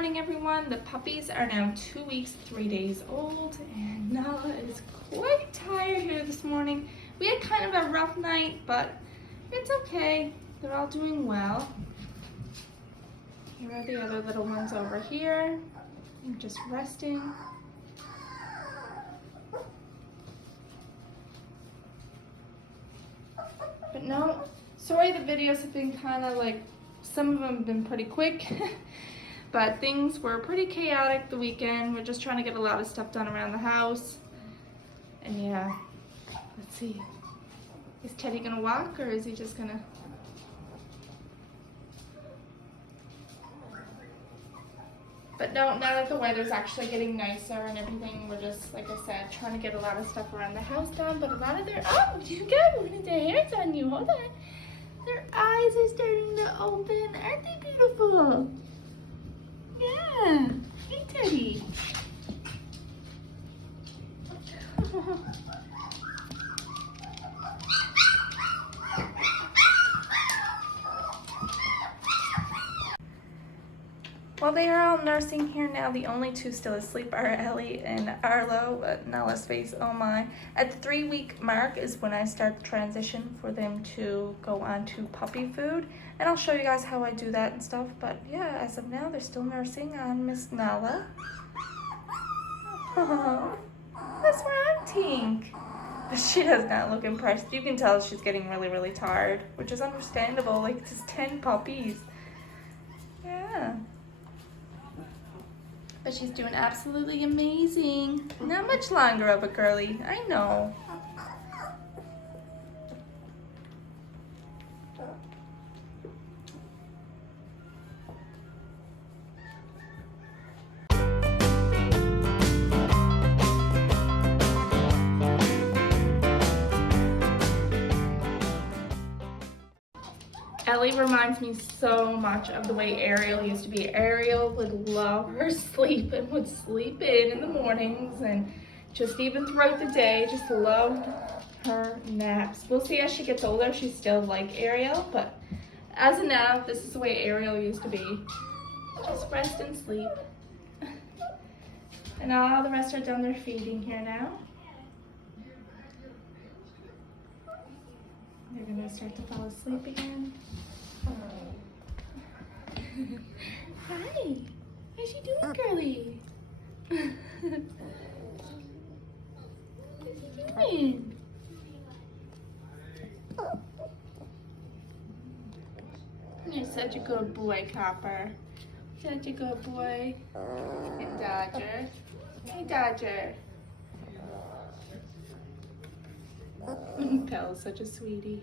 morning, everyone. The puppies are now 2 weeks, 3 days old, and Nala is quite tired here this morning. We had kind of a rough night, but it's okay. They're all doing well. Here are the other little ones over here, just resting. But no, sorry the videos have been kind of like, some of them have been pretty quick, but things were pretty chaotic the weekend. We're just trying to get a lot of stuff done around the house. And yeah, let's see. Is Teddy gonna walk or is he just gonna? But no, now that the weather's actually getting nicer and everything, we're just, like I said, trying to get a lot of stuff around the house done. But a lot of their, oh, you got one of their hairs on you, hold on. Their eyes are starting to open. Aren't they beautiful? Yeah. Hey, Teddy. Well, they are all nursing here now. The only two still asleep are Ellie and Arlo, but Nala's face, oh my. At the 3-week mark is when I start the transition for them to go on to puppy food. And I'll show you guys how I do that and stuff. But yeah, as of now, they're still nursing on Miss Nala. Oh, what's wrong, Tink? But she does not look impressed. You can tell she's getting really, really tired, which is understandable. Like, it's 10 puppies. Yeah. But she's doing absolutely amazing. Not much longer of a girly, I know. Ellie reminds me so much of the way Ariel used to be. Ariel would love her sleep and would sleep in the mornings and just even throughout the day, just loved her naps. We'll see as she gets older, she's still like Ariel, but as of now, this is the way Ariel used to be. Just rest and sleep. And all the rest are done their feeding here now. They're gonna start to fall asleep again. Hi, how's she doing, girly? What's she doing? You're such a good boy, Copper. Such a good boy. Hey, Dodger. Hey, Dodger. Belle's such a sweetie.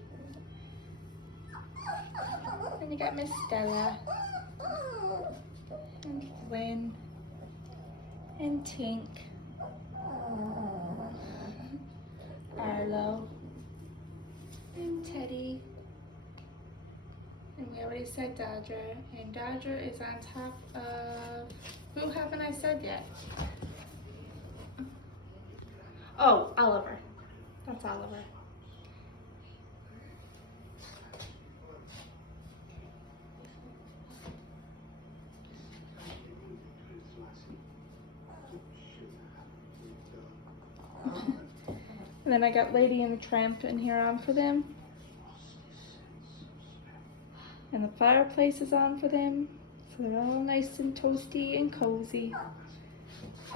And you got Miss Stella. And Lynn. And Tink. Arlo. And Teddy. And we already said Dodger. And Dodger is on top of... Who haven't I said yet? Oh, Oliver. That's Oliver. And then I got Lady and the Tramp in here on for them. And the fireplace is on for them. So they're all nice and toasty and cozy.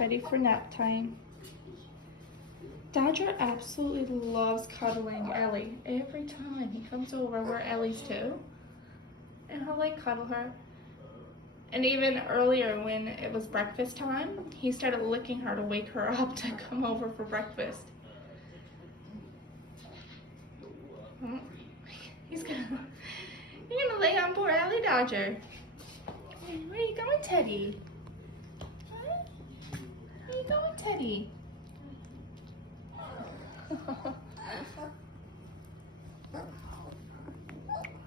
Ready for nap time. Dodger absolutely loves cuddling Ellie. Every time he comes over, we're Ellie's too. And he'll like cuddle her. And even earlier when it was breakfast time, he started licking her to wake her up to come over for breakfast. You're gonna lay on poor Ellie, Dodger. Where are you going, Teddy? Huh? Where are you going, Teddy?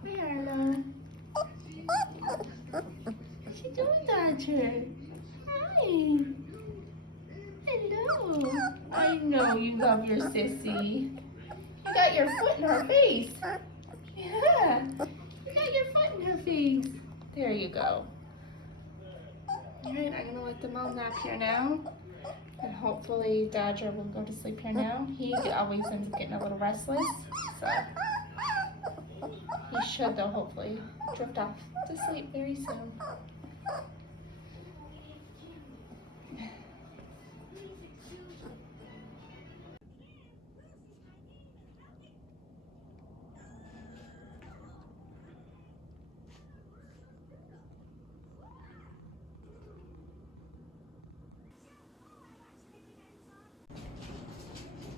Hey, Arlo. What's she doing, Dodger? Hi. Hello. I know you love your sissy. You got your foot in her face. Yeah. You got your foot in her face. There you go. Alright, I'm gonna let them all nap here now. And hopefully Dodger will go to sleep here now. He always ends up getting a little restless. So he should though hopefully drift off to sleep very soon.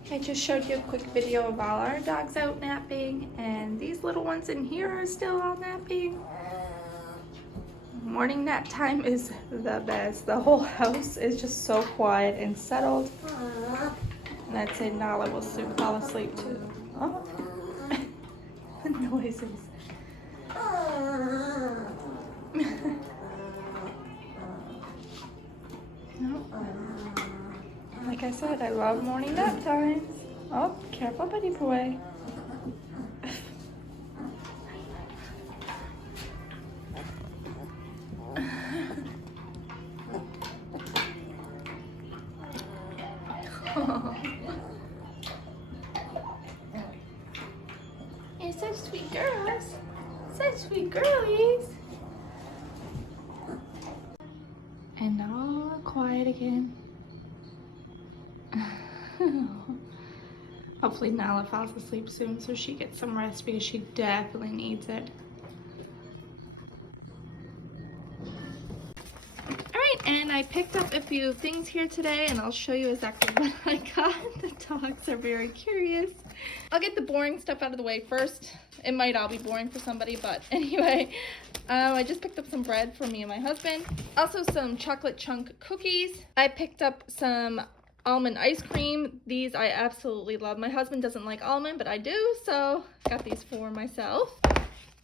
I just showed you a quick video of all our dogs out napping, and these little ones in here are still all napping. Morning nap time is the best. The whole house is just so quiet and settled. And I'd say Nala will soon fall asleep too. Oh, the noises. Like I said, I love morning nap times. Oh, careful, buddy boy. You're such sweet girls. Such sweet girlies. And all quiet again. Hopefully Nala falls asleep soon so she gets some rest because she definitely needs it. Alright, and I picked up a few things here today and I'll show you exactly what I got. The dogs are very curious. I'll get the boring stuff out of the way first. It might all be boring for somebody, but anyway. I just picked up some bread for me and my husband. Also some chocolate chunk cookies. I picked up some almond ice cream. These I absolutely love. My husband doesn't like almond, but I do, so I got these for myself.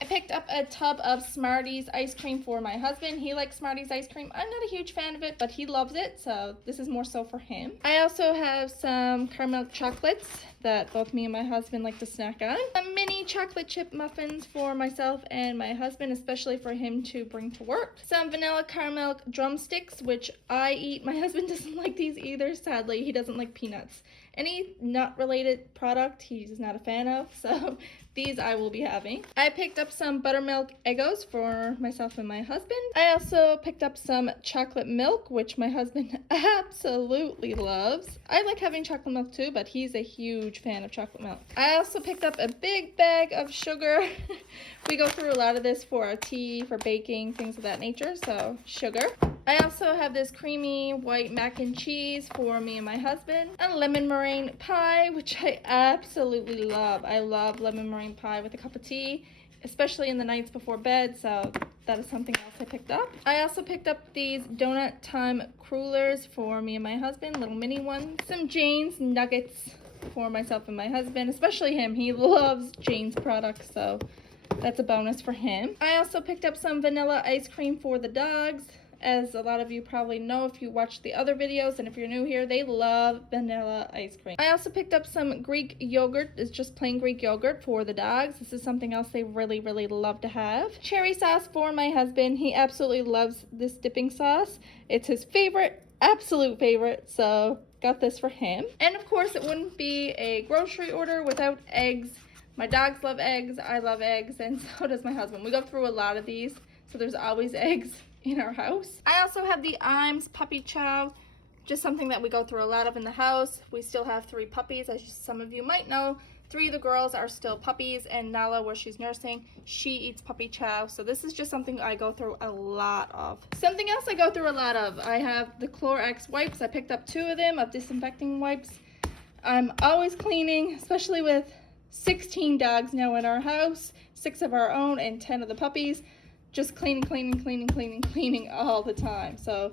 I picked up a tub of Smarties ice cream for my husband. He likes Smarties ice cream. I'm not a huge fan of it, but he loves it, so this is more so for him. I also have some caramel chocolates that both me and my husband like to snack on. Some mini chocolate chip muffins for myself and my husband, especially for him to bring to work. Some vanilla caramel drumsticks, which I eat. My husband doesn't like these either, sadly. He doesn't like peanuts. Any nut-related product he's not a fan of, so these I will be having. I picked up some buttermilk Eggos for myself and my husband. I also picked up some chocolate milk, which my husband absolutely loves. I like having chocolate milk too, but he's a huge fan of chocolate milk. I also picked up a big bag of sugar. We go through a lot of this for our tea, for baking, things of that nature, so sugar. I also have this creamy white mac and cheese for me and my husband. A lemon meringue pie, which I absolutely love. I love lemon meringue pie with a cup of tea, especially in the nights before bed, so that is something else I picked up. I also picked up these donut time crullers for me and my husband, little mini ones. Some Jane's nuggets for myself and my husband, especially him. He loves Jane's products, so that's a bonus for him. I also picked up some vanilla ice cream for the dogs. As a lot of you probably know if you watch the other videos, and if you're new here, they love vanilla ice cream. I also picked up some Greek yogurt. It's just plain Greek yogurt for the dogs. This is something else they really, really love to have. Cherry sauce for my husband. He absolutely loves this dipping sauce. It's his favorite, absolute favorite, so got this for him. And of course, it wouldn't be a grocery order without eggs. My dogs love eggs, I love eggs, and so does my husband. We go through a lot of these, so there's always eggs in our house. I also have the Iams puppy chow, just something that we go through a lot of in the house. We still have 3 puppies, as some of you might know. 3 of the girls are still puppies, and Nala, where she's nursing, she eats puppy chow. So this is just something I go through a lot of. Something else I go through a lot of, I have the Clorox wipes. I picked up 2 of them, of disinfecting wipes. I'm always cleaning, especially with 16 dogs now in our house, 6 of our own and 10 of the puppies. Just cleaning all the time. So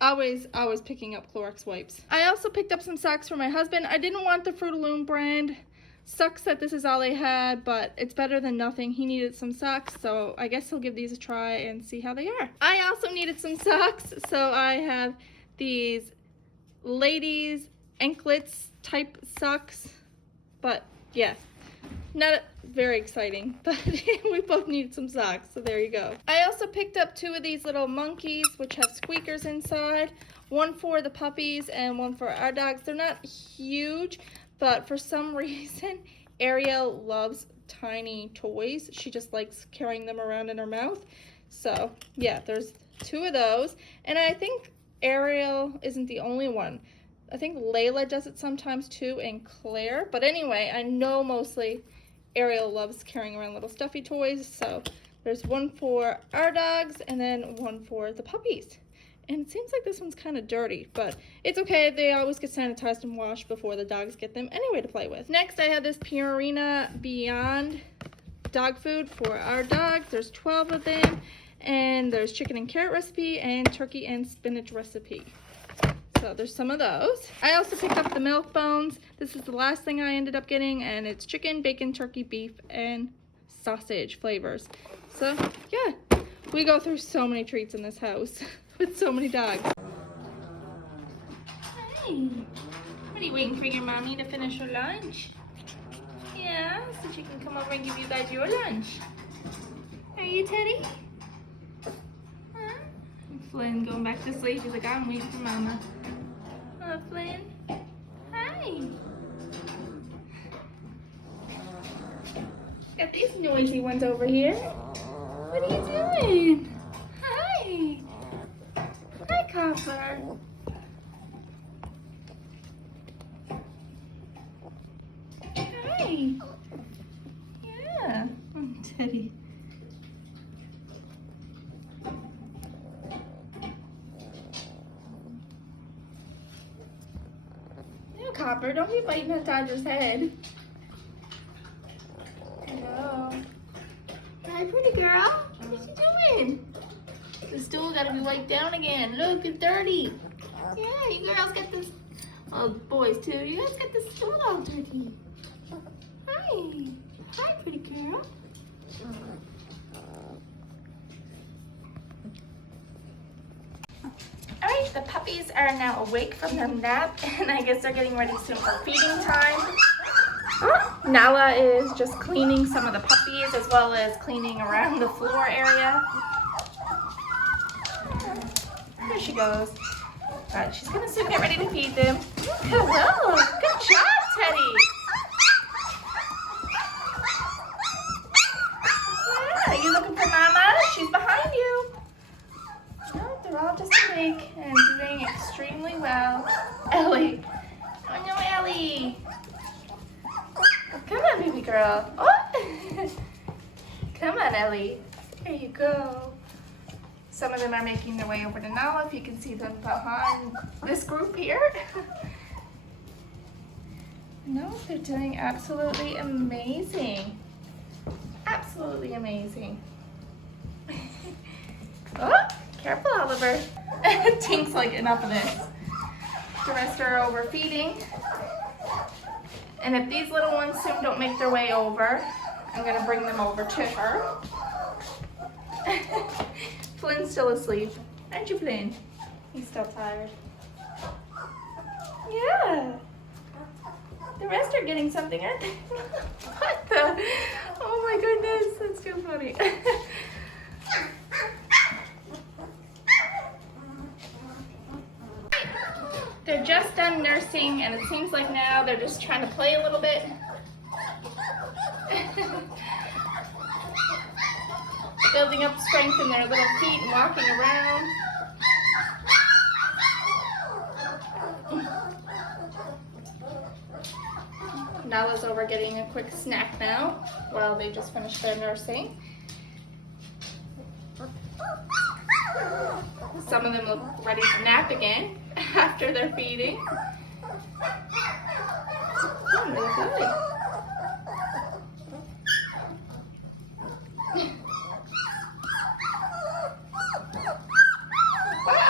always picking up Clorox wipes. I also picked up some socks for my husband. I didn't want the Fruit of the Loom brand. Sucks that this is all they had, but it's better than nothing. He needed some socks, so I guess he'll give these a try and see how they are. I also needed some socks, so I have these ladies anklets type socks, but yeah, Not very exciting, but we both need some socks, so there you go. I also picked up 2 of these little monkeys, which have squeakers inside. One for the puppies and one for our dogs. They're not huge, but for some reason, Ariel loves tiny toys. She just likes carrying them around in her mouth. So yeah, there's 2 of those. And I think Ariel isn't the only one. I think Layla does it sometimes too, and Claire. But anyway, I know mostly Ariel loves carrying around little stuffy toys. So there's one for our dogs and then one for the puppies. And it seems like this one's kind of dirty, but it's okay. They always get sanitized and washed before the dogs get them anyway to play with. Next, I have this Purina Beyond dog food for our dogs. There's 12 of them, and there's chicken and carrot recipe and turkey and spinach recipe. So there's some of those. I also picked up the milk bones. This is the last thing I ended up getting, and it's chicken, bacon, turkey, beef, and sausage flavors. So yeah, we go through so many treats in this house with so many dogs. Hey, what are you waiting for your mommy to finish her lunch? Yeah, so she can come over and give you guys your lunch. Are you Teddy? Huh? Flynn going back to sleep. He's like, I'm waiting for mama. Oh, Flynn. Hi. Got these noisy ones over here. What are you doing? Hi. Hi, Copper. Hi. Yeah. Oh, Teddy. No, Copper, don't be biting at Dodger's head. No. Hi, pretty girl. What you doing? The stool gotta be wiped down again. Look, it's dirty. Yeah, you girls get this. Oh, boys too. You guys get this stool all dirty. Hi. Hi, pretty girl. Alright, the puppies are now awake from their nap, and I guess they're getting ready soon for feeding time. Nala is just cleaning some of the puppies as well as cleaning around the floor area. There she goes. Alright, she's gonna soon get ready to feed them. Hello! Good job, Teddy! Yeah, are you looking for Mama? She's behind you. No, they're all just awake and doing extremely well. Ellie. Oh no, Ellie. Come on, baby girl. Oh. Come on, Ellie. There you go. Some of them are making their way over to Nala, if you can see them behind this group here. No, they're doing absolutely amazing. Absolutely amazing. Oh, careful, Oliver. Tink's like, enough of this. The rest are overfeeding. And if these little ones soon don't make their way over, I'm gonna bring them over to her. Flynn's still asleep. Aren't you, Flynn? He's still tired. Yeah. The rest are getting something, aren't they? What the? Oh my goodness, that's too funny. They're just done nursing, and it seems like now they're just trying to play a little bit. Building up strength in their little feet and walking around. Nala's over getting a quick snack now while they just finish their nursing. Some of them look ready to nap again after their feeding. Oh, really good.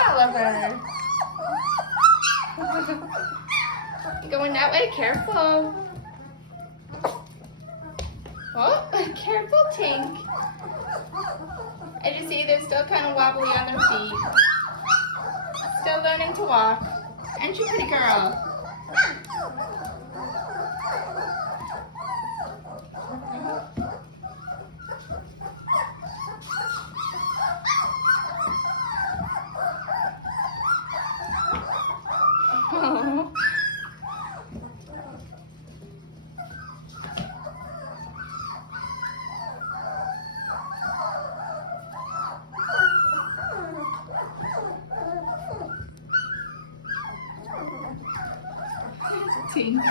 Oliver. Going that way, careful. Oh, careful, Tink. As you see, they're still kind of wobbly on their feet. Still learning to walk. Aren't you, pretty girl? Tink.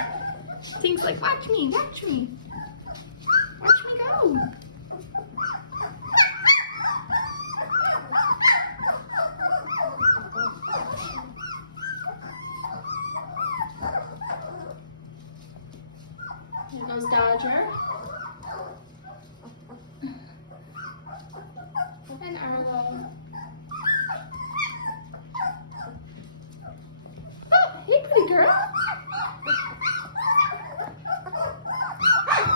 Tink's like, watch me, watch me. Watch me go. Here goes Dodger. And Arlo. Oh, hey, pretty girl.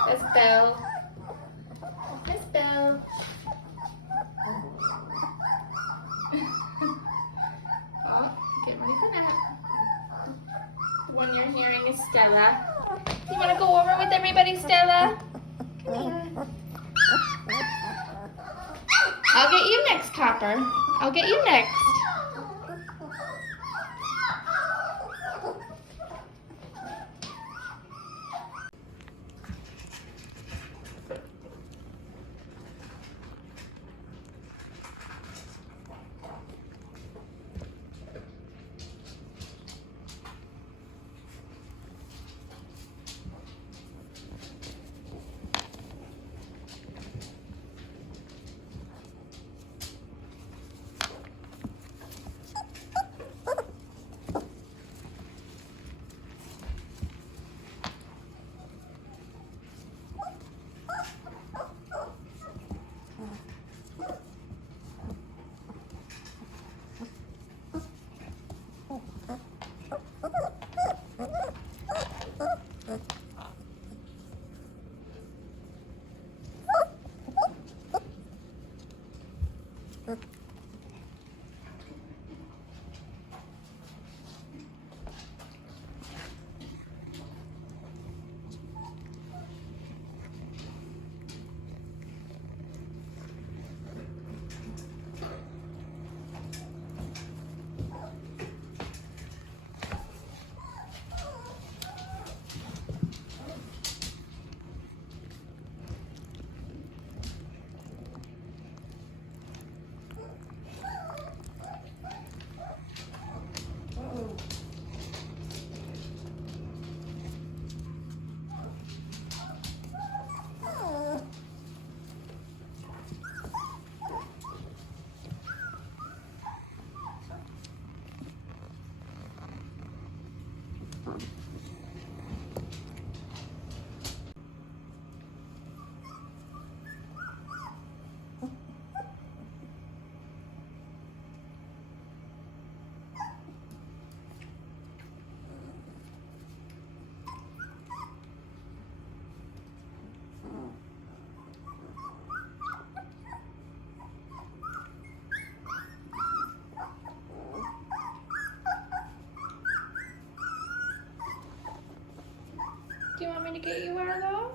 That's Belle. That's Belle. Oh, get ready for that. The one you're hearing is Stella. You want to go over with everybody, Stella? Come here. I'll get you next, Copper. I'll get you next. Do you want me to get you, Arlo?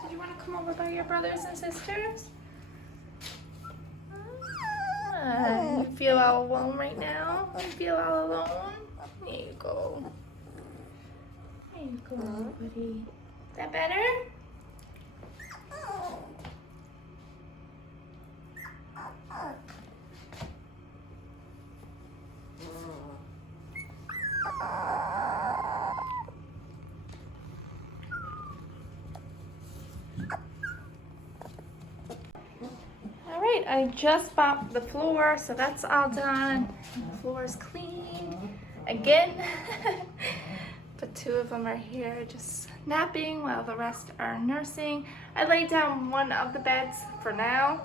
Did you want to come over by your brothers and sisters? You feel all alone right now? You feel all alone? There you go. There you go, buddy. Is that better? I just mopped the floor, so that's all done. The floor is clean again. But two of them are here just napping while the rest are nursing. I laid down one of the beds for now,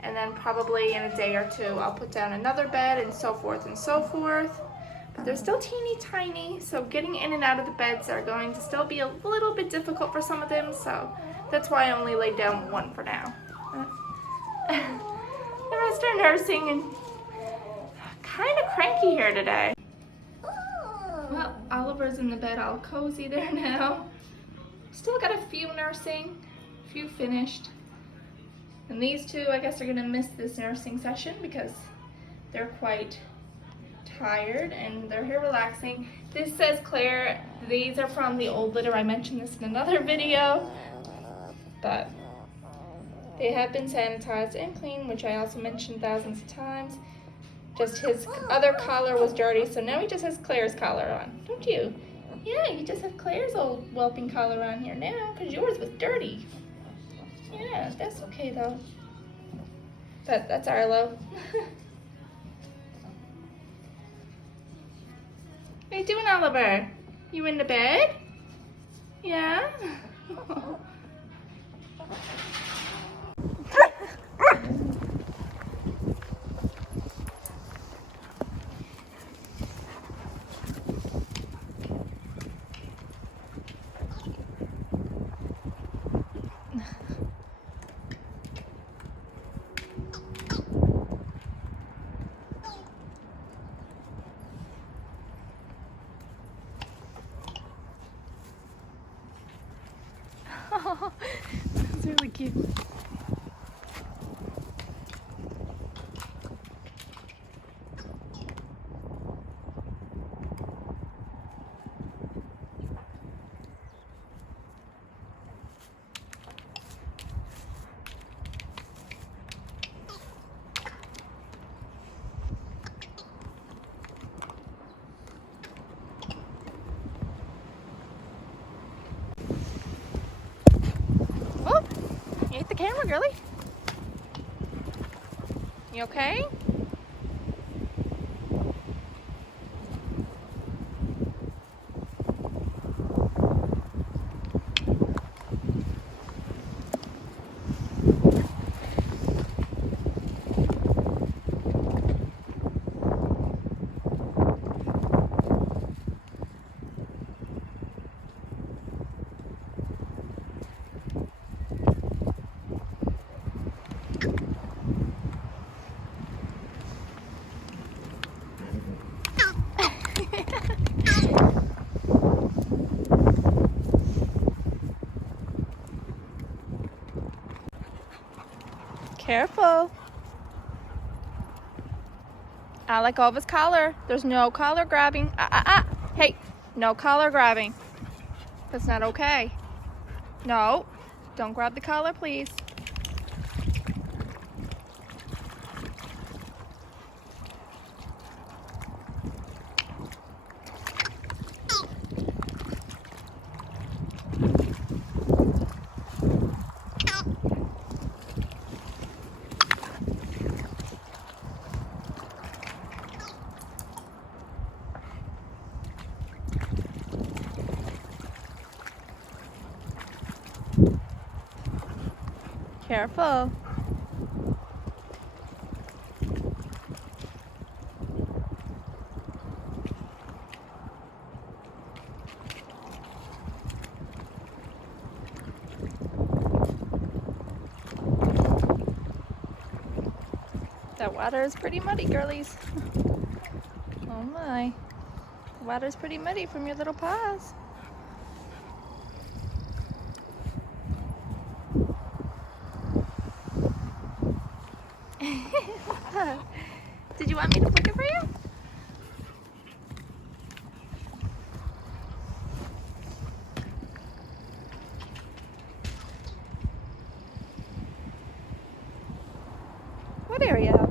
and then probably in a day or two I'll put down another bed and so forth and so forth. But they're still teeny tiny, so getting in and out of the beds are going to still be a little bit difficult for some of them, so that's why I only laid down one for now. The rest are nursing and kind of cranky here today. Well, Oliver's in the bed all cozy there now. Still got a few nursing, a few finished. And these two, I guess, are gonna miss this nursing session because they're quite tired and they're here relaxing. This says Claire. These are from the old litter. I mentioned this in another video, but they have been sanitized and cleaned, which I also mentioned thousands of times. Just his other collar was dirty, so now he just has Claire's collar on, don't you? Yeah, you just have Claire's old whelping collar on here now, because yours was dirty. Yeah, that's okay though. That's Arlo. What are you doing, Oliver? You in the bed? Yeah? Oh, that's really cute. Oh, you ate the camera, girly. You okay? Careful. I let go of his collar. There's no collar grabbing. Hey, no collar grabbing. That's not okay. No, don't grab the collar, please. Careful. That water is pretty muddy, girlies. Oh my. The water's pretty muddy from your little paws. Did you want me to flick it for you? What area?